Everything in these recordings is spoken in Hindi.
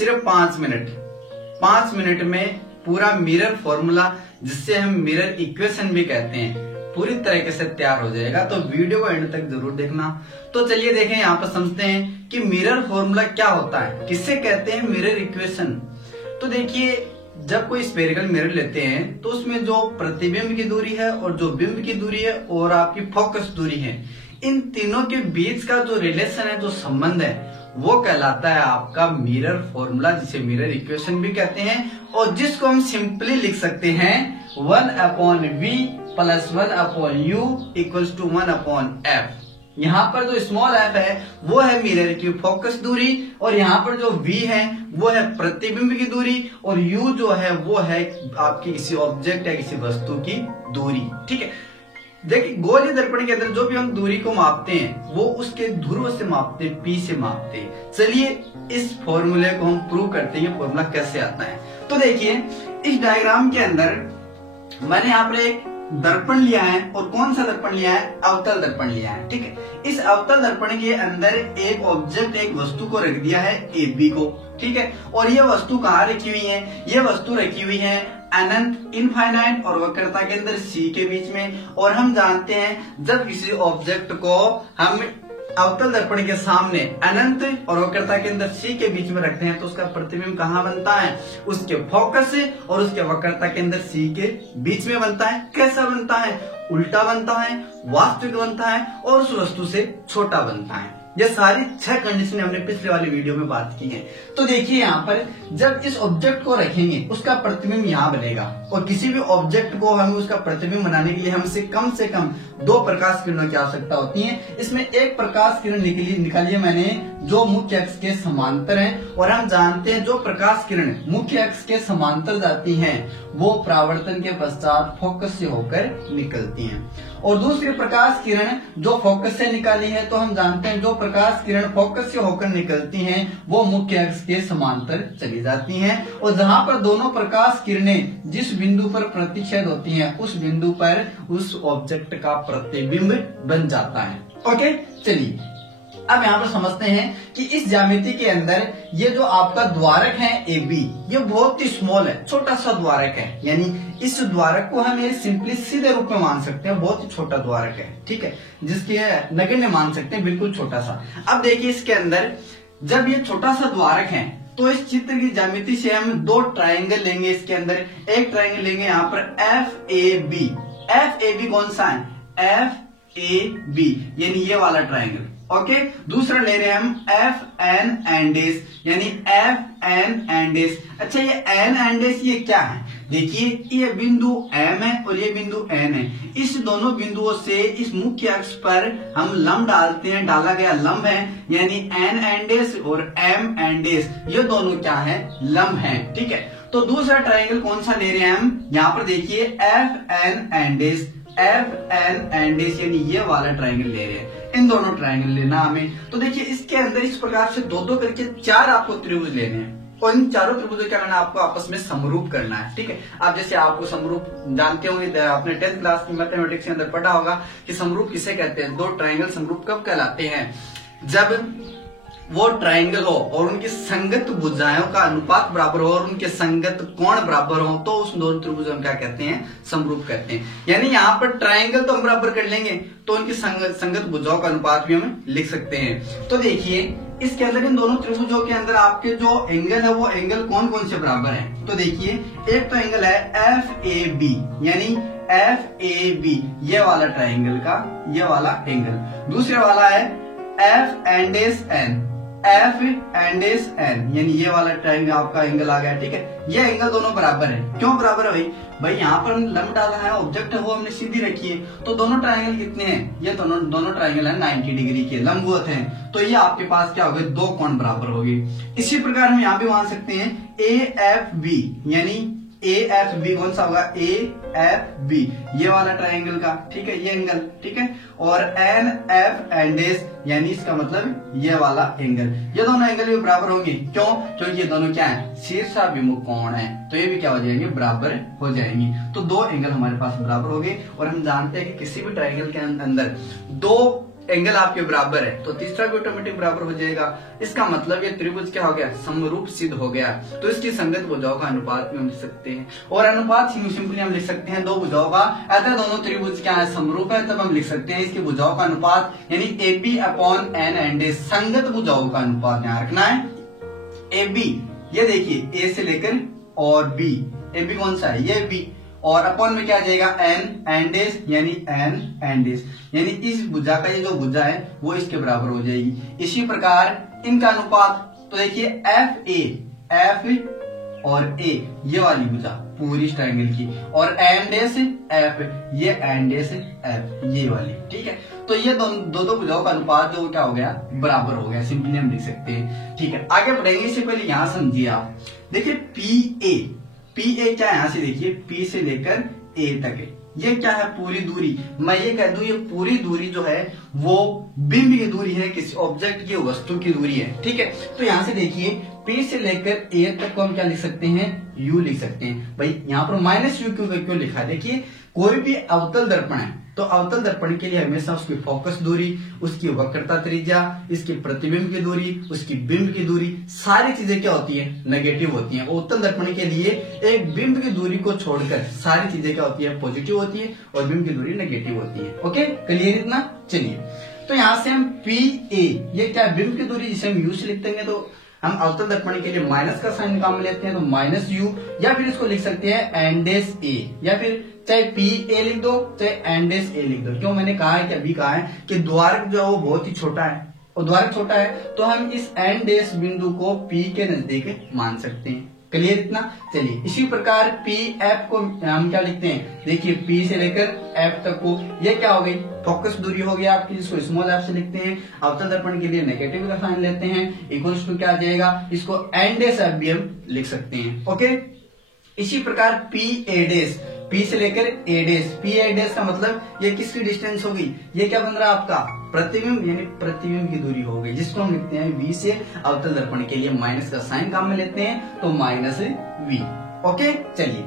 सिर्फ 5 मिनट में पूरा मिरर फॉर्मूला, जिससे हम मिरर इक्वेशन भी कहते हैं, पूरी तरीके से तैयार हो जाएगा। तो वीडियो को एंड तक जरूर देखना। तो चलिए देखें, यहाँ पर समझते हैं कि मिरर फॉर्मूला क्या होता है, किससे कहते हैं मिरर इक्वेशन। तो देखिए, जब कोई स्फेरिकल मिरर लेते हैं तो उसमें जो प्रतिबिंब की दूरी है और जो बिंब की दूरी है और आपकी फोकस दूरी है, इन तीनों के बीच का जो रिलेशन है, जो संबंध है, वो कहलाता है आपका मिरर फॉर्मूला, जिसे मिरर इक्वेशन भी कहते हैं, और जिसको हम सिंपली लिख सकते हैं 1/v + 1/u = 1/f। यहाँ पर जो स्मॉल f है वो है मिरर की फोकस दूरी, और यहाँ पर जो v है वो है प्रतिबिंब की दूरी, और u जो है वो है आपकी किसी ऑब्जेक्ट या किसी वस्तु की दूरी। ठीक है, देखिए गोलीय दर्पण के अंदर जो भी हम दूरी को मापते हैं वो उसके ध्रुव से मापते हैं, P से मापते हैं। चलिए इस फॉर्मूले को हम प्रूव करते हैं, फॉर्मूला कैसे आता है। तो देखिए, इस डायग्राम के अंदर मैंने यहाँ पर एक दर्पण लिया है, और कौन सा दर्पण लिया है? अवतल दर्पण लिया है। ठीक है, इस अवतल दर्पण के अंदर एक ऑब्जेक्ट, एक वस्तु को रख दिया है AB को। ठीक है, और ये वस्तु कहाँ रखी हुई है? ये वस्तु रखी हुई है अनंत इनफाइनाइट और वक्रता के अंदर C के बीच में। और हम जानते हैं जब किसी ऑब्जेक्ट को हम अवतल दर्पण के सामने अनंत और वक्रता के अंदर C के बीच में रखते हैं तो उसका प्रतिबिंब कहाँ बनता है? उसके फोकस और उसके वक्रता के अंदर C के बीच में बनता है। कैसा बनता है? उल्टा बनता है, वास्तविक बनता है, और उस वस्तु से छोटा बनता है। ये सारी 6 कंडीशन हमने पिछले वाली वीडियो में बात की है। तो देखिए, यहाँ पर जब इस ऑब्जेक्ट को रखेंगे उसका प्रतिबिंब यहाँ बनेगा, और किसी भी ऑब्जेक्ट को हमें उसका प्रतिबिंब बनाने के लिए हमसे कम से कम 2 प्रकाश किरणों की आवश्यकता होती है। इसमें एक प्रकाश किरण निकाली है मैंने जो मुख्य अक्ष के समांतर है, और हम जानते हैं जो प्रकाश किरण मुख्य अक्ष के समांतर जाती हैं वो परावर्तन के पश्चात फोकस से होकर निकलती हैं। और दूसरी प्रकाश किरण जो फोकस से निकाली है, तो हम जानते हैं जो प्रकाश किरण फोकस से होकर निकलती हैं वो मुख्य अक्ष के समांतर चली जाती हैं, और जहां पर दोनों प्रकाश किरणें जिस बिंदु पर प्रतिच्छेद होती हैं उस बिंदु पर उस ऑब्जेक्ट का प्रतिबिंब बन जाता है। ओके, चलिए अब यहाँ पर समझते हैं कि इस ज्यामिति के अंदर ये जो आपका द्वारक है AB, ये बहुत ही स्मॉल है, छोटा सा द्वारक है। यानी इस द्वारक को हम ये सिंपली सीधे रूप में मान सकते हैं, बहुत ही छोटा द्वारक है। ठीक है, जिसके नगण्य मान सकते हैं, बिल्कुल छोटा सा। अब देखिए, इसके अंदर जब ये छोटा सा द्वारक है तो इस चित्र की ज्यामिति से हम 2 ट्राइंगल लेंगे। इसके अंदर एक ट्राइंगल लेंगे यहाँ पर FAB। FAB कौन सा है? FAB यानी ये वाला ट्राइंगल। ओके, दूसरा ले रहे हैं हम FNS यानी FNS। अच्छा, ये NS ये क्या है? देखिए, ये बिंदु M है और ये बिंदु N है। इस दोनों बिंदुओं से इस मुख्य अक्ष पर हम लंब डालते हैं, डाला गया लंब है, यानी NS और MNS ये दोनों क्या है? लंब है। ठीक है, तो दूसरा ट्राइंगल कौन सा ले रहे हैं हम? यहाँ पर देखिए FNS यानी ये वाला ट्राइंगल ले रहे हैं। इन दोनों ट्राइंगल लेना हमें। तो देखिए, इसके अंदर इस प्रकार से 2-2 करके 4 आपको त्रिभुज लेने हैं, और इन चारों त्रिभुजों क्या करना है? आपको आपस में समरूप करना है। ठीक है, आप जैसे आपको समरूप जानते होंगे, आपने 10th क्लास की मैथमेटिक्स के अंदर पढ़ा होगा कि समरूप किसे कहते हैं। 2 ट्राइंगल समरूप कब कहलाते हैं? जब वो ट्राइंगल हो और उनकी संगत भुजाओं का अनुपात बराबर हो और उनके संगत कोण बराबर हो, तो उस दोनों त्रिभुजों को क्या कहते हैं? समरूप कहते हैं। यानी यहाँ पर ट्राइंगल तो हम बराबर कर लेंगे, तो उनकी संगत भुजाओं का अनुपात भी हम लिख सकते हैं। तो देखिए, इसके अंदर इन दोनों त्रिभुजों के अंदर आपके जो एंगल है वो एंगल कौन कौन से बराबर है? तो देखिए, एक तो एंगल है FAB यानी FAB ये वाला ट्राइंगल का ये वाला एंगल। दूसरे वाला है FNS यानी ये वाला ट्राइंगल आपका एंगल आ गया। ठीक है, ये एंगल दोनों बराबर है। क्यों बराबर है भाई? यहाँ पर लंब डाला है, ऑब्जेक्ट है वो हमने सीधी रखी है, तो दोनों ट्राइंगल कितने हैं? ये दोनों ट्राइंगल है 90 डिग्री के लंबवत हैं, तो ये आपके पास क्या हो गए? 2 कोण बराबर हो गए। इसी प्रकार हम यहाँ भी मान सकते हैं AFB यानी AFB कौन सा होगा? AFB ये वाला ट्राइंगल का। ठीक है, ये एंगल। ठीक है, और NFNS यानी इसका मतलब ये वाला एंगल। ये दोनों एंगल भी बराबर होंगे। क्यों? क्योंकि ये दोनों क्या है? शीर्षाभिमुख कोण है, तो ये भी क्या हो जाएंगे? बराबर हो जाएंगे। तो 2 एंगल हमारे पास बराबर हो गए। और हम जानते हैं कि किसी भी ट्राइंगल के अंदर 2 एंगल आपके बराबर है तो तीसरा भी ऑटोमेटिक बराबर हो जाएगा। इसका मतलब ये त्रिभुज क्या हो गया, समरूप सिद्ध हो गया। तो इसकी संगत भुजाओं का अनुपात भी हम लिख सकते हैं, और अनुपात सिंपली हम लिख सकते हैं दो भुजाओं का। अतः दोनों त्रिभुज क्या है, समरूप है, तब हम लिख सकते हैं इसकी भुजाओं का अनुपात यानी AB अपॉन एन एंड ए, संगत भुजाओं का अनुपात ध्यान रखना है। AB ये देखिए A से लेकर और B, AB कौन सा है, ये B, और अपॉन में क्या आ जाएगा एन एंड एस, यानी एन एंड एस, यानी इस भुजा का ये जो भुजा है वो इसके बराबर हो जाएगी। इसी प्रकार इनका अनुपात तो देखिए एफ और ए ये वाली भुजा पूरी इस ट्रायंगल की, और एंड एस एफ ये एंड एस एफ ये वाली, ठीक है। तो ये दो भुजाओं का अनुपात जो क्या हो गया, बराबर हो गया, सिंपली हम लिख सकते हैं, ठीक है। आगे बढ़ेंगे, इससे पहले यहां समझिए आप, देखिए पी ए क्या है, यहां से देखिए P से लेकर A तक है, ये क्या है, पूरी दूरी। मैं ये कह दूं ये पूरी दूरी जो है वो बिंब की दूरी है, किसी ऑब्जेक्ट की वस्तु की दूरी है, ठीक है। तो यहां से देखिए P से लेकर A तक को हम क्या लिख सकते हैं, U लिख सकते हैं। भाई यहाँ पर माइनस U क्यों लिखा है, देखिए कोई भी अवतल दर्पण है तो अवतल दर्पण के लिए हमेशा उसकी फोकस दूरी, उसकी वक्रता त्रिज्या, इसकी प्रतिबिंब की दूरी, उसकी बिंब की दूरी, सारी चीजें क्या होती है, नेगेटिव होती हैं। उत्तल दर्पण के लिए एक बिंब की दूरी को छोड़कर सारी चीजें क्या होती है, पॉजिटिव होती है, और बिंब की दूरी नेगेटिव होती है। ओके, क्लियर इतना। चलिए, तो यहां से हम PA ये क्या है, बिंब की दूरी, जिसे हम U से लिख देंगे तो हम अवतल दर्पण के लिए माइनस का साइन काम लेते हैं, तो माइनस U, या फिर इसको लिख सकते हैं एन डेस A, या फिर चाहे PA लिख दो चाहे एन डेस A लिख दो। क्यों, मैंने कहा है कि अभी कहा है कि द्वारक जो है वो बहुत ही छोटा है, और द्वारक छोटा है तो हम इस एन डेस बिंदु को P के नजदीक मान सकते हैं। क्लियर इतना। चलिए, इसी प्रकार PF को हम क्या लिखते हैं, देखिए P से लेकर F तक को, ये क्या हो गई, फोकस दूरी हो गई आपकी, जिसको स्मॉल f से लिखते हैं। अवतल दर्पण के लिए नेगेटिव का साइन लेते हैं, इक्वल्स टू क्या आ जाएगा, इसको एन डेस F भी हम लिख सकते हैं। ओके, इसी प्रकार PA डेस, P से लेकर A डेस, PA डेस का मतलब ये किसकी डिस्टेंस हो गई, ये क्या बन रहा है आपका, प्रतिबिंब, यानी प्रतिबिंब की दूरी हो गई, जिसको हम लिखते हैं V से। अवतल दर्पण के लिए माइनस का साइन काम में लेते हैं, तो माइनस V। ओके, चलिए,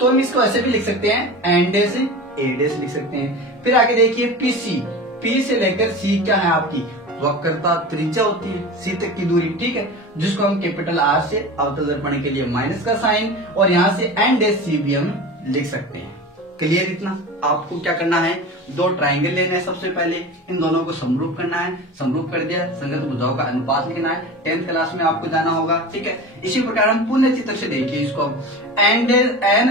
तो हम इसको ऐसे भी लिख सकते हैं, एन डेस A डेस लिख सकते हैं। फिर आगे देखिए PC, P से लेकर C क्या है आपकी, वक्रता त्रिज्या होती है, C तक की दूरी, ठीक है, जिसको हम कैपिटल R से अवतल दर्पण के लिए माइनस का साइन, और यहाँ से एन डेस C भी हम लिख सकते हैं। क्लियर इतना। आपको क्या करना है, दो ट्राइंगल लेने हैं, सबसे पहले इन दोनों को समरूप करना है, समरूप कर दिया, संगत भुजाओं का अनुपात लिखना है, 10th क्लास में आपको जाना होगा, ठीक है। इसी प्रकार हम पुनः चित्र से देखिए इसको, एन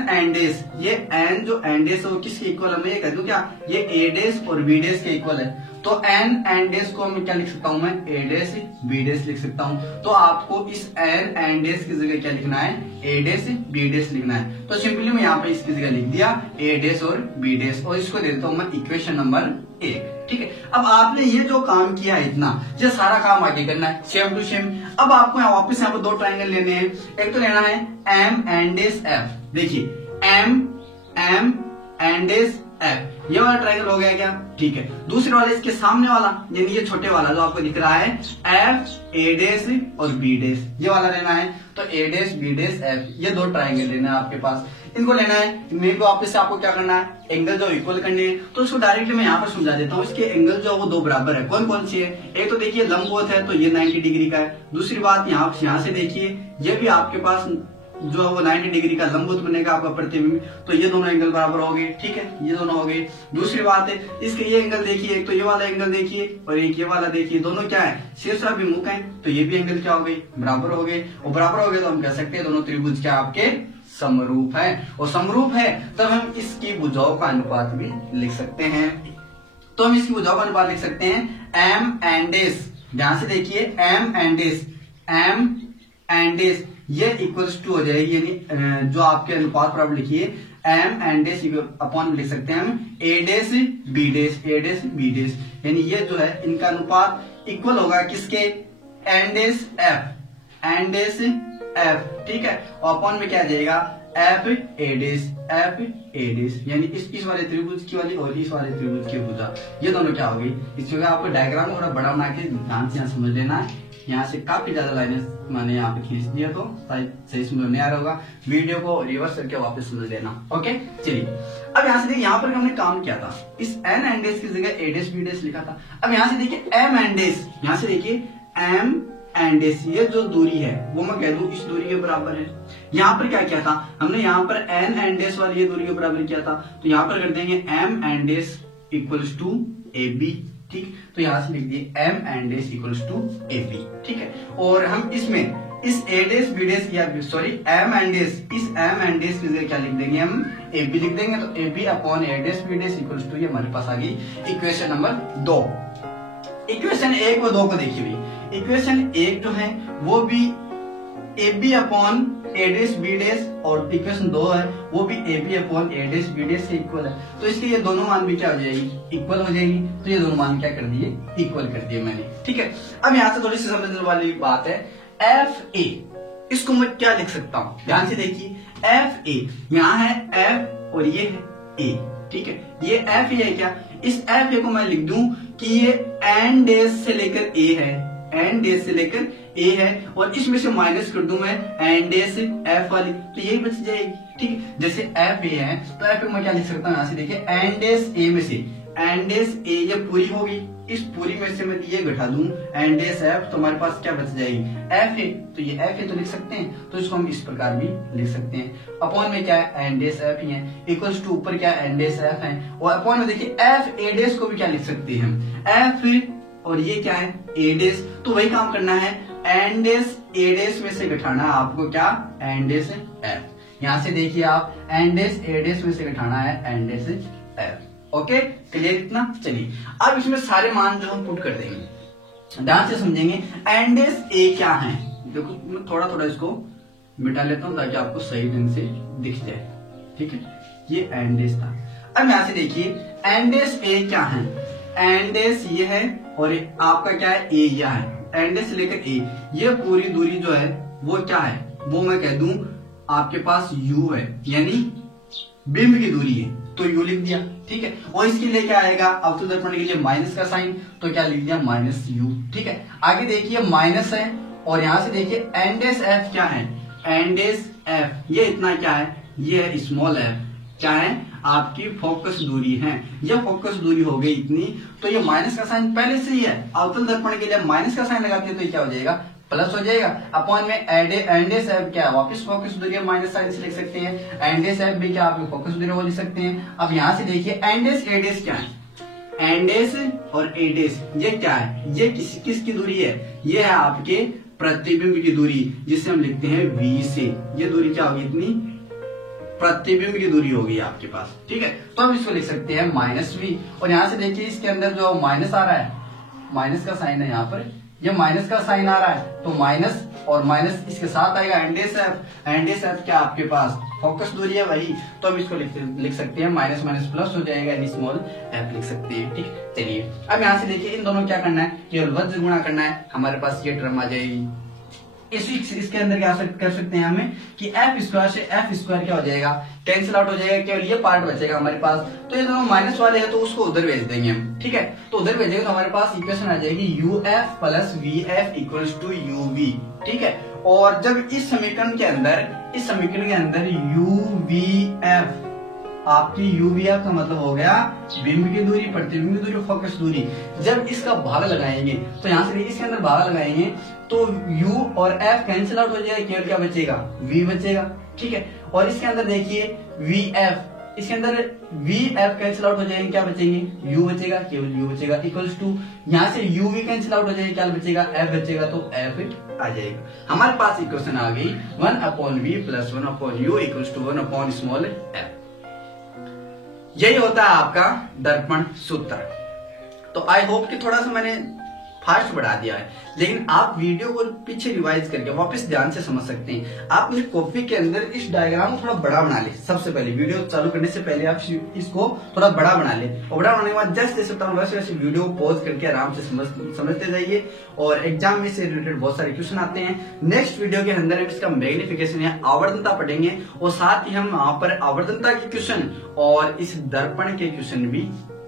एंड डेस, ये एन जो एंड डेस है वो किसके इक्वल है, मैं ये कह दूं क्या, ये A डेस और B डेस के इक्वल है। तो एन एंड डेस को मैं क्या लिख सकता हूं, मैं A डेस B डेस लिख सकता हूं। तो आपको इस एन एंड डेस की जगह क्या लिखना है, A डेस B डेस लिखना है। तो सिंपली मैं यहाँ पे इसकी जगह लिख दिया A डेस और B डेस, और इसको दे देता हूं मैं इक्वेशन नंबर 1, ठीक है। अब आपने ये जो काम किया है इतना, ये सारा काम आगे करना है सेम टू सेम। अब आपको वापस यहाँ पर दो ट्राइंगल लेने हैं, एक तो लेना है M एंड डेस F, देखिए M एंड डेस F, ये वाला ट्रायंगल हो गया क्या, ठीक है। दूसरे वाले इसके सामने वाला, यानी ये छोटे वाला जो आपको दिख रहा है, F A डेस और B डेस, ये वाला लेना है। तो A days B days F, ये दो ट्रायंगल लेना है आपके पास, इनको लेना है। मेरे को वापस से आपको क्या करना है, एंगल जो इक्वल करने हैं, तो इसको डायरेक्टली मैं यहाँ पर समझा देता हूँ। इसके एंगल जो वो दो बराबर है, कौन कौन सी है, एक तो देखिए लंबवत है तो ये 90 डिग्री का है। दूसरी बात यहाँ से देखिए, ये भी आपके पास जो है वो 90 डिग्री का लंबवत बनेगा आपका प्रतिबिंब, तो ये दोनों एंगल बराबर हो गए, ठीक है, ये दोनों हो गए। दूसरी बात है, इसके ये एंगल देखिए, एक तो ये वाला एंगल देखिए और एक ये वाला देखिए, दोनों क्या है, शीर्षाभिमुख है, तो ये भी एंगल क्या हो गए, बराबर हो गए। और बराबर हो गए तो हम कह सकते हैं दोनों त्रिभुज क्या आपके समरूप है, और समरूप है तब हम इसकी भुजाओं का अनुपात भी लिख सकते हैं। तो हम इसकी भुजाओं का अनुपात लिख सकते हैं M एंड डेस, ध्यान से देखिए M एंड डेस ये इक्वल्स टू हो जाएगी, यानी जो आपके अनुपात पर आप लिखिए M एंड डेस अपॉन लिख सकते हैं हम A डेस B डेस, यानी ये जो है इनका अनुपात इक्वल होगा किसके, एन डेस F, ठीक है, और अपॉन में क्या आ जाएगा F A डेस, यानी इस वाले त्रिभुज की वाली और इस वाले त्रिभुज की भुजा, ये दोनों क्या हो गई। इस जगह आपको डायग्राम थोड़ा बड़ा बना के ध्यान से समझ लेना है। यहाँ से काफी ज्यादा लाइनें मैंने यहाँ पे खींच दिया, तो शायद सही समझ नहीं आ रहा होगा, वीडियो को रिवर्स करके वापस समझ लेना। ओके चलिए, अब यहाँ से देखिए, यहाँ पर हमने काम किया था, इस एन एंड डेस की जगह ए डेस बी डेस लिखा था। अब यहाँ से देखिए एम एंड डेस, यहाँ से देखिए एम एंड डेस, ये जो दूरी है वो मैं कह दूं इस दूरी के बराबर है। यहाँ पर क्या किया था हमने, यहाँ पर एन एंड डेस वाली ये दूरी के बराबर किया था, तो यहाँ पर कर देंगे M and dash equals to A B. ठीक, तो यहां से लिख दिए M and dash equals to A B. ठीक है, और हम इसमें इस ए डेस बी डेस या सॉरी एम एंड डेस, इस एम एंड डेस की जगह क्या लिख देंगे, हम ए बी लिख देंगे। तो A B upon A dash B dash equals to, ये हमारे पास आ गई इक्वेशन नंबर 2। इक्वेशन 1 व 2 को देखिए भाई, इक्वेशन 1 जो है वो भी A B upon A dash B dash, और इक्वेशन 2 है वो भी A B upon A dash B dash से इक्वल है। तो इसके ये दोनों मान भी क्या हो जाएगी, इक्वल हो जाएगी। तो ये दोनों मान क्या कर दिए, इक्वल कर दिए मैंने। ठीक है, अब यहाँ से थोड़ी सी समझने वाली बात है, एफ ए, इसको मैं क्या लिख सकता हूँ, ध्यान से देखिए, एफ ए, यहाँ है एफ और ये है ए। ठीक है, ये एफ ए है क्या, इस एफ ए को मैं लिख दूं कि ये एन डेस से लेकर ए है, एन डेस से लेकर ए है, और इसमें से माइनस कर दूं मैं एन डेस एफ वाली, तो यही बच जाएगी। ठीक, जैसे एफ ए है तो एफ ए मैं क्या लिख सकता हूँ, यहाँ से देखिए एन डेस ए में से एन डेस ए ये पूरी होगी, इस पूरी में से मैं ये घटा दूं एन डेस एफ, तो हमारे पास क्या बच जाएगी, एफ ए। तो ये एफ ए तो लिख सकते हैं, तो इसको हम इस प्रकार भी लिख सकते हैं। अपॉन में क्या है, एन डेस एफ ही है, इक्वल्स टू ऊपर क्या एन डेस एफ है, और अपॉन में देखिए एफ ए डेस को भी क्या लिख सकते हैं हम, एफ, और ये क्या है ए डेस। तो वही काम करना है, एन डेस ए डेस में से घटाना है आपको क्या, एन डेस एफ। यहां से देखिए आप, एन डेस ए डेस में से घटाना है एन डेस एफ। ओके क्लियर इतना। चलिए अब इसमें सारे मान जो हम पुट कर देंगे, ध्यान से समझेंगे। एन डेस ए क्या है, देखो मैं थोड़ा थोड़ा इसको मिटा लेता हूं ताकि आपको सही ढंग से दिख जाए। ठीक है, ये एन डेस था। अब यहां से देखिए एन डेस ए क्या है, एन डेस ये है, और आपका क्या है ए यह है, एन डेस से लेकर ए, ये पूरी दूरी जो है वो क्या है, वो मैं कह दूं आपके पास यू है, यानी बिंब की दूरी है, तो यू लिख दिया। ठीक है, और इसके लिए क्या आएगा, अवतल दर्पण के लिए माइनस का साइन, तो क्या लिख दिया माइनस यू। ठीक है, आगे देखिए माइनस है, और यहां से देखिए एन डेस एफ क्या है, एन डेस एफ ये इतना क्या है, ये है स्मॉल एफ, क्या है आपकी फोकस दूरी है, यह फोकस दूरी हो गई इतनी, तो ये माइनस का साइन पहले से ही है, अवतल दर्पण के लिए माइनस का साइन लगाते हैं तो ये क्या हो जाएगा, प्लस हो जाएगा। अपॉन में एन डेस एफ क्या है, वापस फोकस दूरी माइनस साइन से लिख सकते हैं, एन डेस एफ भी क्या आपकी फोकस दूरी वो लिख सकते हैं। अब यहां से देखिए एन डेस ए डेस क्या है, एन डेस और ए डेस ये क्या है, ये किसकी दूरी है, ये है आपके प्रतिबिंब की दूरी, जिसे हम लिखते हैं वी से। ये दूरी क्या होगी, इतनी प्रतिबिंब की दूरी होगी आपके पास। ठीक है, तो हम इसको लिख सकते हैं माइनस वी, और यहां से देखिए इसके अंदर जो माइनस आ रहा है, माइनस का साइन है यहाँ पर, ये माइनस का साइन आ रहा है, तो माइनस और माइनस इसके साथ आएगा एन डेस एफ। एन डेस एफ क्या आपके पास फोकस दूरी है वही, तो हम इसको लिख सकते हैं माइनस माइनस प्लस हो जाएगा, यानी स्मॉल एफ लिख सकते हैं। ठीक, चलिए अब यहाँ से देखिए इन दोनों क्या करना है, केवल वज्र गुणा करना है, हमारे पास ये टर्म आ जाएगी। इसके अंदर क्या कर सकते हैं हमें कि एफ स्क्वायर से एफ स्क्वायर क्या हो जाएगा, कैंसिल आउट हो जाएगा, केवल ये पार्ट बचेगा हमारे पास। तो ये दोनों माइनस वाले हैं तो उसको उधर भेज देंगे हम। ठीक है, तो उधर भेजेंगे तो हमारे पास इक्वेशन आ जाएगी U F plus V F equals to U V. ठीक है, और जब इस समीकरण के अंदर यू वी एफ, आपकी यूवीएफ का मतलब हो गया बिंब की दूरी, प्रतिबिंब की दूरी, फोकस दूरी। जब इसका भाग लगाएंगे तो यहाँ से इसके अंदर भाग लगाएंगे तो u और f कैंसिल आउट हो जाएगा, केवल क्या बचेगा, v बचेगा। ठीक है, और इसके अंदर देखिए vf, इसके अंदर vf कैंसिल आउट हो जाएंगे, क्या बचेंगे, u बचेगा, केवल u बचेगा, इक्वल्स टू यहाँ से uv कैंसिल आउट हो जाएगा, क्या बचेगा, f बचेगा, तो f आ जाएगा। हमारे पास इक्वेशन आ गई 1/v plus 1/u equals to 1/स्मॉल f। यही होता है आपका दर्पण सूत्र। तो आई होप कि थोड़ा सा मैंने फास्ट बढ़ा दिया है, लेकिन आप वीडियो को पीछे रिवाइज करके वापस ध्यान से समझ सकते हैं। आप अपनी कॉपी के अंदर इस डायग्राम को थोड़ा बड़ा बना ले, सबसे पहले वीडियो चालू करने से पहले आप इसको थोड़ा बड़ा बना ले, और बड़ा बनाने के बाद जैसे जैसे बताऊं वैसे वैसे वीडियो को पॉज करके आराम से समझते जाइए। और एग्जाम में से रिलेटेड बहुत सारे क्वेश्चन आते हैं। नेक्स्ट वीडियो के अंदर इसका मैग्निफिकेशन या आवर्तनता पढ़ेंगे, और साथ ही हम वहां पर आवर्तनता के क्वेश्चन और इस दर्पण के क्वेश्चन भी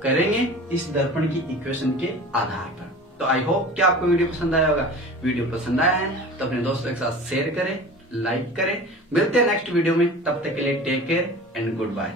करेंगे, इस दर्पण की इक्वेशन के आधार पर। तो आई होप कि आपको वीडियो पसंद आया होगा। वीडियो पसंद आया है तो अपने दोस्तों के साथ शेयर करें, लाइक करें। मिलते हैं नेक्स्ट वीडियो में, तब तक के लिए take care and good bye.